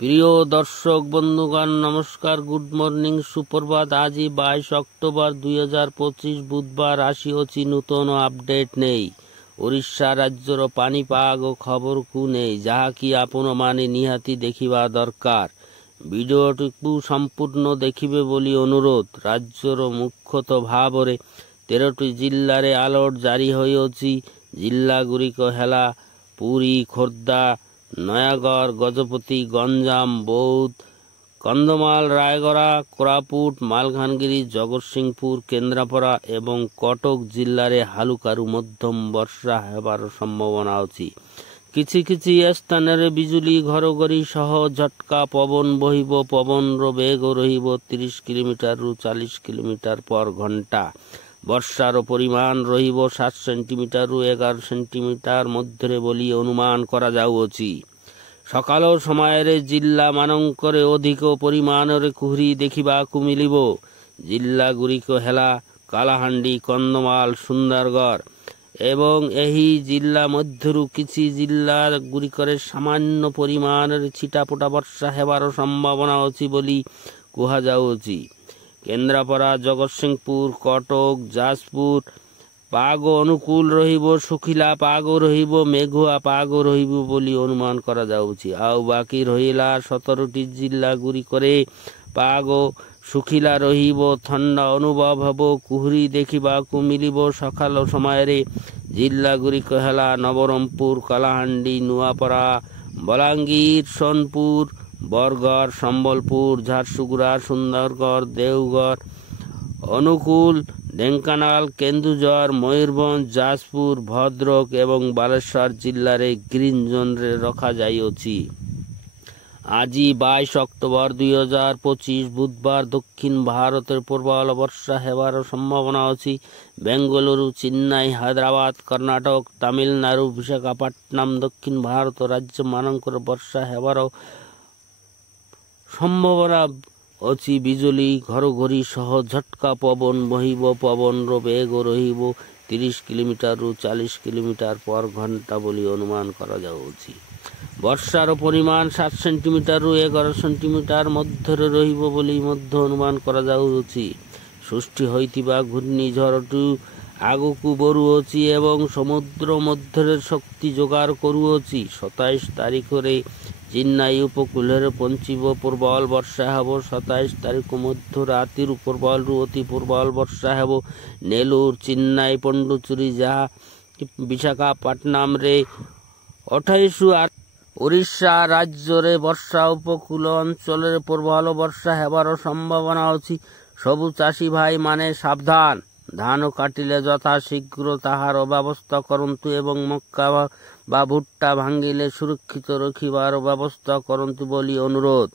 প্রিয় দর্শক বন্ধুগণ নমস্কার, গুড মর্নিং, সুপ্রভাত। আজি 22 অক্টোবর 2025 বুধবার আসিଅଛି নূতন আপডେଟ୍ ନେଇ। ଓଡ଼ିଶା ରାଜ୍ୟର ପାଣିପାଗ ଖବରକୁ ନେଇ ଯାହାକି ଆପଣମାନେ ନିହାତି ଦେଖିବା ଦରକାର। ଭିଡ଼ିଓଟିକୁ ସମ୍ପୂର୍ଣ୍ଣ ଦେଖିବେ ବୋଲି ଅନୁରୋଧ। ରାଜ୍ୟର ମୁଖ୍ୟତଃ ଭାବରେ 13ଟି ଜିଲ୍ଲାରେ ଆଲର୍ଟ ଜାରି ହୋଇଅଛି। ଜିଲ୍ଲାଗୁଡ଼ିକ ହେଲା ପୁରୀ, ଖୋର୍ଦ୍ଧା, ନୟାଗଡ଼, ଗଜପତି, ଗଞ୍ଜାମ, ବୌଦ୍ଧ, କନ୍ଧମାଳ, ରାୟଗଡ଼ା, କୋରାପୁଟ, ମାଲକାନଗିରି, ଜଗତସିଂହପୁର, କେନ୍ଦ୍ରାପଡ଼ା ଏବଂ କଟକ ଜିଲ୍ଲାରେ ହାଲୁକାରୁ ମଧ୍ୟମ ବର୍ଷା ହେବାର ସମ୍ଭାବନା ଅଛି। କିଛି କିଛି ସ୍ଥାନରେ ବିଜୁଳି ଘଡ଼ଘଡ଼ି ସହ ଝଟକା ପବନ ବହିବ। ପବନର ବେଗ ରହିବ 30 କିଲୋମିଟରରୁ 40 କିଲୋମିଟର ପର ଘଣ୍ଟା। ବର୍ଷାର ପରିମାଣ ରହିବ 7 ସେଣ୍ଟିମିଟରରୁ 11 ସେଣ୍ଟିମିଟର ମଧ୍ୟରେ ବୋଲି ଅନୁମାନ କରାଯାଉଅଛି। ସକାଳ ସମୟରେ ଜିଲ୍ଲାମାନଙ୍କରେ ଅଧିକ ପରିମାଣରେ କୁହୁଡ଼ି ଦେଖିବାକୁ ମିଳିବ। ଜିଲ୍ଲାଗୁଡ଼ିକ ହେଲା କଳାହାଣ୍ଡି, କନ୍ଧମାଳ, ସୁନ୍ଦରଗଡ଼ ଏବଂ ଏହି ଜିଲ୍ଲା ମଧ୍ୟରୁ କିଛି ଜିଲ୍ଲାଗୁଡ଼ିକରେ ସାମାନ୍ୟ ପରିମାଣରେ ଛିଟାପଟା ବର୍ଷା ହେବାର ସମ୍ଭାବନା ଅଛି ବୋଲି କୁହାଯାଉଅଛି। କେନ୍ଦ୍ରାପଡ଼ା, ଜଗତସିଂହପୁର, କଟକ, ଯାଜପୁର ପାଗ ଅନୁକୂଳ ରହିବ। ଶୁଖିଲା ପାଗ ରହିବ, ମେଘୁଆ ପାଗ ରହିବ ବୋଲି ଅନୁମାନ କରାଯାଉଛି। ଆଉ ବାକି ରହିଲା 17ଟି ଜିଲ୍ଲାଗୁଡ଼ିକରେ ପାଗ ଶୁଖିଲା ରହିବ, ଥଣ୍ଡା ଅନୁଭବ ହେବ, କୁହୁଡ଼ି ଦେଖିବାକୁ ମିଳିବ। ସକାଳ ସମୟରେ ଜିଲ୍ଲାଗୁଡ଼ିକ ହେଲା ନବରଙ୍ଗପୁର, କଳାହାଣ୍ଡି, ନୂଆପଡ଼ା, ବଲାଙ୍ଗୀର, ସୋନପୁର, ବରଗଡ଼, ସମ୍ବଲପୁର, ଝାରସୁଗୁଡ଼ା, ସୁନ୍ଦରଗଡ଼, ଦେଓଗଡ଼, ଅନୁଗୁଳ, ଢେଙ୍କାନାଳ, କେନ୍ଦୁଝର, ମୟୂରଭଞ୍ଜ, ଯାଜପୁର, ଭଦ୍ରକ ଏବଂ ବାଲେଶ୍ୱର ଜିଲ୍ଲାରେ ଗ୍ରୀନ୍ ଜୋନ୍ରେ ରଖାଯାଇଅଛି। ଆଜି 22 ଅକ୍ଟୋବର 2025 ବୁଧବାର ଦକ୍ଷିଣ ଭାରତରେ ପ୍ରବଳ ବର୍ଷା ହେବାର ସମ୍ଭାବନା ଅଛି। ବେଙ୍ଗାଲୁରୁ, ଚେନ୍ନାଇ, ହାଇଦ୍ରାବାଦ, କର୍ଣ୍ଣାଟକ, ତାମିଲନାଡୁ, ବିଶାଖାପଟ୍ଟନମ ଦକ୍ଷିଣ ଭାରତ ରାଜ୍ୟମାନଙ୍କର ବର୍ଷା ହେବାର ସମ୍ଭାବନା ଅଛି। ବିଜୁଳି ଘଡ଼ଘଡ଼ି ସହ ଝଟକା ପବନ ବହିବ। ପବନର ବେଗ ରହିବ 30 କିଲୋମିଟରରୁ 40 କିଲୋମିଟର ପର ଘଣ୍ଟା ବୋଲି ଅନୁମାନ କରାଯାଉଛି। ବର୍ଷାର ପରିମାଣ 7 ସେଣ୍ଟିମିଟରରୁ 11 ସେଣ୍ଟିମିଟର ମଧ୍ୟରେ ରହିବ ବୋଲି ମଧ୍ୟ ଅନୁମାନ କରାଯାଉଛି। ସୃଷ୍ଟି ହୋଇଥିବା ଘୂର୍ଣ୍ଣିଝଡ଼ଟି ଆଗକୁ ବଢ଼ୁଅଛି ଏବଂ ସମୁଦ୍ର ମଧ୍ୟରେ ଶକ୍ତି ଯୋଗାଡ଼ କରୁଅଛି। 27 ତାରିଖରେ ଚେନ୍ନାଇ ଉପକୂଳରେ ପହଞ୍ଚିବ। ପ୍ରବଳ ବର୍ଷା ହେବ। 27 ତାରିଖ ମଧ୍ୟ ରାତିରୁ ପ୍ରବଳରୁ ଅତି ପ୍ରବଳ ବର୍ଷା ହେବ। ନେଲୁର, ଚେନ୍ନାଇ, ପଣ୍ଡୁଚେରୀ, ଯାହା ବିଶାଖାପଟ୍ଟନମରେ 28 ଓଡ଼ିଶା ରାଜ୍ୟରେ ବର୍ଷା ଉପକୂଳ ଅଞ୍ଚଳରେ ପ୍ରବଳ ବର୍ଷା ହେବାର ସମ୍ଭାବନା ଅଛି। ସବୁ ଚାଷୀ ଭାଇମାନେ ସାବଧାନ। ଧାନ କାଟିଲେ ଯଥା ଶୀଘ୍ର ତାହାର ବ୍ୟବସ୍ଥା କରନ୍ତୁ ଏବଂ ମକା ବା ଭୁଟ୍ଟା ଭାଙ୍ଗିଲେ ସୁରକ୍ଷିତ ରଖିବାର ବ୍ୟବସ୍ଥା କରନ୍ତୁ ବୋଲି ଅନୁରୋଧ।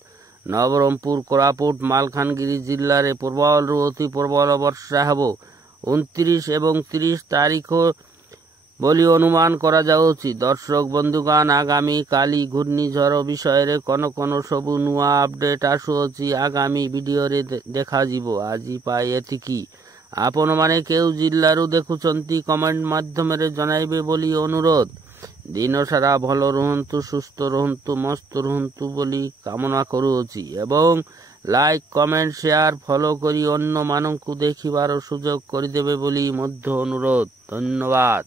ନବରଙ୍ଗପୁର, କୋରାପୁଟ, ମାଲକାନଗିରି ଜିଲ୍ଲାରେ ପ୍ରବଳରୁ ଅତି ପ୍ରବଳ ବର୍ଷା ହେବ। 29 ଏବଂ 30 ତାରିଖ ବୋଲି ଅନୁମାନ କରାଯାଉଛି। ଦର୍ଶକ ବନ୍ଧୁଗଣ, ଆଗାମୀ କାଲି ଘୂର୍ଣ୍ଣିଝଡ଼ ବିଷୟରେ କଣ ସବୁ ନୂଆ ଆପଡେଟ୍ ଆସୁଅଛି ଆଗାମୀ ଭିଡ଼ିଓରେ ଦେଖାଯିବ। ଆଜି ପାଇଁ ଏତିକି। ଆପଣମାନେ କେଉଁ ଜିଲ୍ଲାରୁ ଦେଖୁଛନ୍ତି କମେଣ୍ଟ ମାଧ୍ୟମରେ ଜଣାଇବେ ବୋଲି ଅନୁରୋଧ। ଦିନ ସାରା ଭଲ ରୁହନ୍ତୁ, ସୁସ୍ଥ ରୁହନ୍ତୁ, ମସ୍ତ ରୁହନ୍ତୁ ବୋଲି କାମନା କରୁଅଛି ଏବଂ ଲାଇକ୍, କମେଣ୍ଟ, ସେୟାର, ଫଲୋ କରି ଅନ୍ୟମାନଙ୍କୁ ଦେଖିବାର ସୁଯୋଗ କରିଦେବେ ବୋଲି ମଧ୍ୟ ଅନୁରୋଧ। ଧନ୍ୟବାଦ।